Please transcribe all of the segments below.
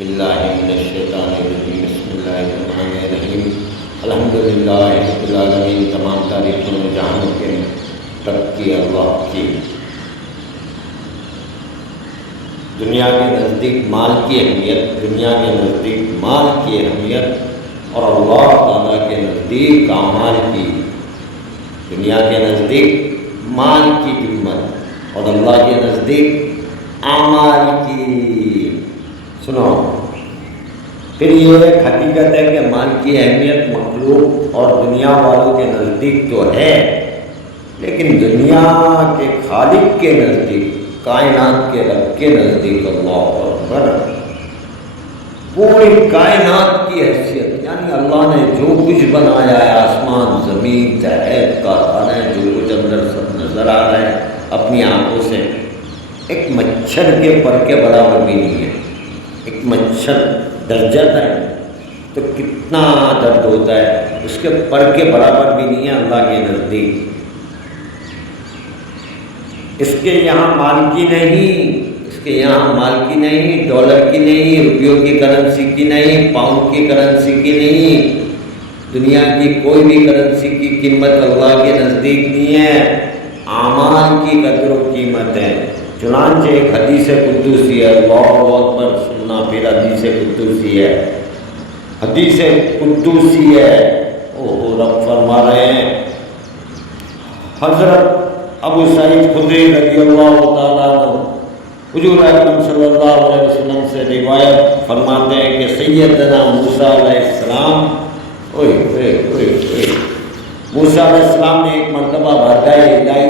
باللہ من الشیطان الرجیم بسم اللہ الرحمن الرحیم الحمدللہ رب العالمین۔ تمام تعریفوں میں جہانوں کے رب کی اللہ کی۔ دنیا کے نزدیک مال کی اہمیت، دنیا کے نزدیک مال کی اہمیت اور اللہ تعالیٰ کے نزدیک اعمال کی، دنیا کے نزدیک مال کی قیمت اور اللہ کے نزدیک اعمال کی۔ سنو، پھر یہ ایک حقیقت ہے کہ مال کی اہمیت مخلوق اور دنیا والوں کے نزدیک تو ہے، لیکن دنیا کے خالق کے نزدیک، کائنات کے رب کے نزدیک اللہ اکبر، پوری کائنات کی حیثیت، یعنی اللہ نے جو کچھ بنایا ہے، آسمان زمین تحت کارخانہ، جو کچھ اندر سب نظر آ رہا ہے اپنی آنکھوں سے، ایک مچھر کے پر کے برابر بھی نہیں ہے۔ ایک مچھر ڈر جاتا ہے تو کتنا درد ہوتا ہے، اس کے پر کے برابر بھی نہیں ہے اللہ کے نزدیک۔ اس کے یہاں مال کی نہیں، اس کے یہاں مال کی نہیں، ڈالر کی نہیں، روپیوں کی کرنسی کی نہیں، پاؤنڈ کی کرنسی کی نہیں، دنیا کی کوئی بھی کرنسی کی قیمت اللہ کے نزدیک نہیں ہے، اعمال کی قدر و قیمت ہے۔ چنانچہ ایک حدیث قدسی ہے، اللہ اکبر، سننا پھر حدیث قدسی ہے، حدیث قدسی ہے، رب فرما رہے ہیں، حضرت ابو سعید خدری رضی اللہ تعالیٰ عنہ حضور اکرم صلی اللہ علیہ وسلم سے روایت فرماتے ہیں کہ سیدنا موسیٰ علیہ السلام، موسیٰ علیہ السلام نے ایک مرتبہ بارگاہ الہی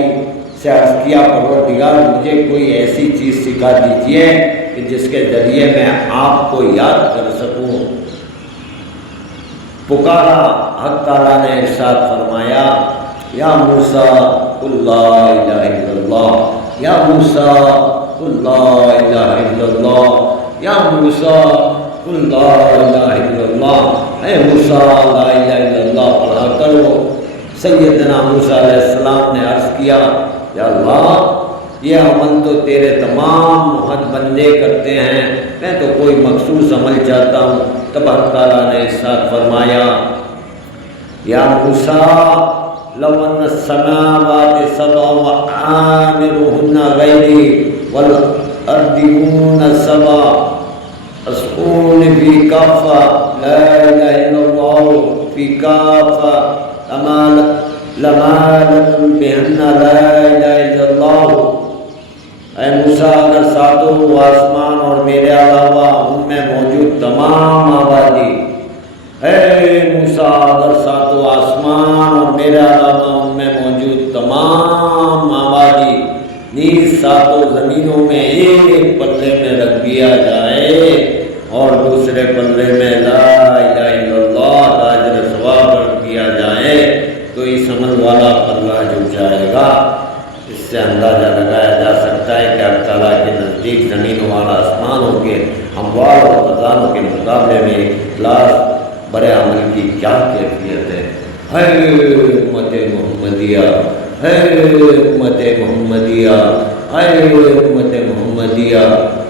سے عرض کیا، پروردگار مجھے کوئی ایسی چیز سکھا دیجیے کہ جس کے ذریعے میں آپ کو یاد کر سکوں۔ پکارا، حق تعالیٰ نے ارشاد فرمایا، یا موسیٰ قل لا الہ الا اللہ، یا موسیٰ قل لا الہ الا اللہ، یا موسیٰ قل لا الہ الا اللہ، اے موسیٰ لا الہ الا اللہ پڑھا کرو۔ سیدنا موسیٰ علیہ السلام نے عرض کیا، یا اللہ، یہ عمل تو تیرے تمام محد بندے کرتے ہیں، میں تو کوئی مخصوص عمل چاہتا ہوں۔ تب اللہ تعالیٰ نے ارشاد فرمایا، یا موسیٰ لو ان السماوات سبع وعامرهن غیری والارضون سبع اسقون فی کافہ لا الہ الا اللہ فی کافہ لمالت بہن لا الہ الا اللہ۔ اے موسیٰ، اگر ساتوں آسمان اور میرے علاوہ ان میں موجود تمام آبادی، اے موسیٰ، اگر ساتوں آسمان اور میرے علاوہ ان میں موجود تمام آبادی نیز ساتوں زمینوں میں ایک پلے میں رکھ دیا جائے اور دوسرے پلے میں لا الہ الا اللہ کا اجر ثواب رکھ دیا جائے تو اس عمل والا پلہ جھک جائے گا۔ اس سے اندازہ لگایا جا سکتا ہے کہ اللہ تعالیٰ کے نزدیک زمینوں والا آسمانوں کے اموال اور خزانوں کے مقابلے میں اخلاص برے عمل کی کیا کیفیت ہے۔ اے امت محمدیہ، اے امت محمدیہ، اے امت محمدیہ،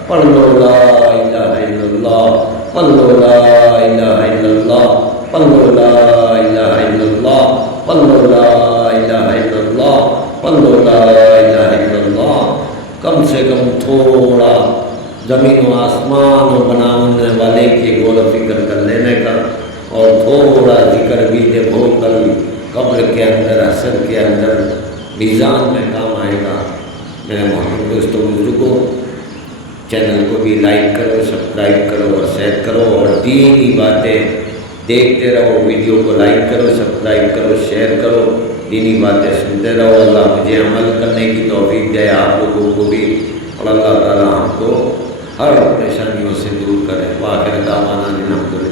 پڑھ لو لا الہ الا اللہ، پڑھ لو لا الہ الا اللہ، پڑھ لو لا الہ الا اللہ، پڑھ لو لا الہ الا اللہ، پڑھ لو لا الہ الا اللہ۔ کم سے کم تھوڑا زمین و آسمان و بنانے والے کی غور و فکر کر لینے کا، اور تھوڑا ذکر بھی دیکھو، کل قبر کے اندر، حشر کے اندر، میزان میں کام آئے گا۔ میرے محترم دوستوں بزرگوں، چینل کو بھی لائک کرو، سبسکرائب کرو اور شیئر کرو، اور دینی باتیں دیکھتے رہو، ویڈیو کو لائک کرو، سبسکرائب کرو، شیئر کرو، دینی باتیں سنتے رہو۔ اللہ مجھے عمل کرنے کی توفیق دے، آپ لوگوں کو بھی، اور اللہ تعالیٰ ہم کو ہر پریشانیوں سے دور کرے۔ وآخر دعوانا الحمدللہ۔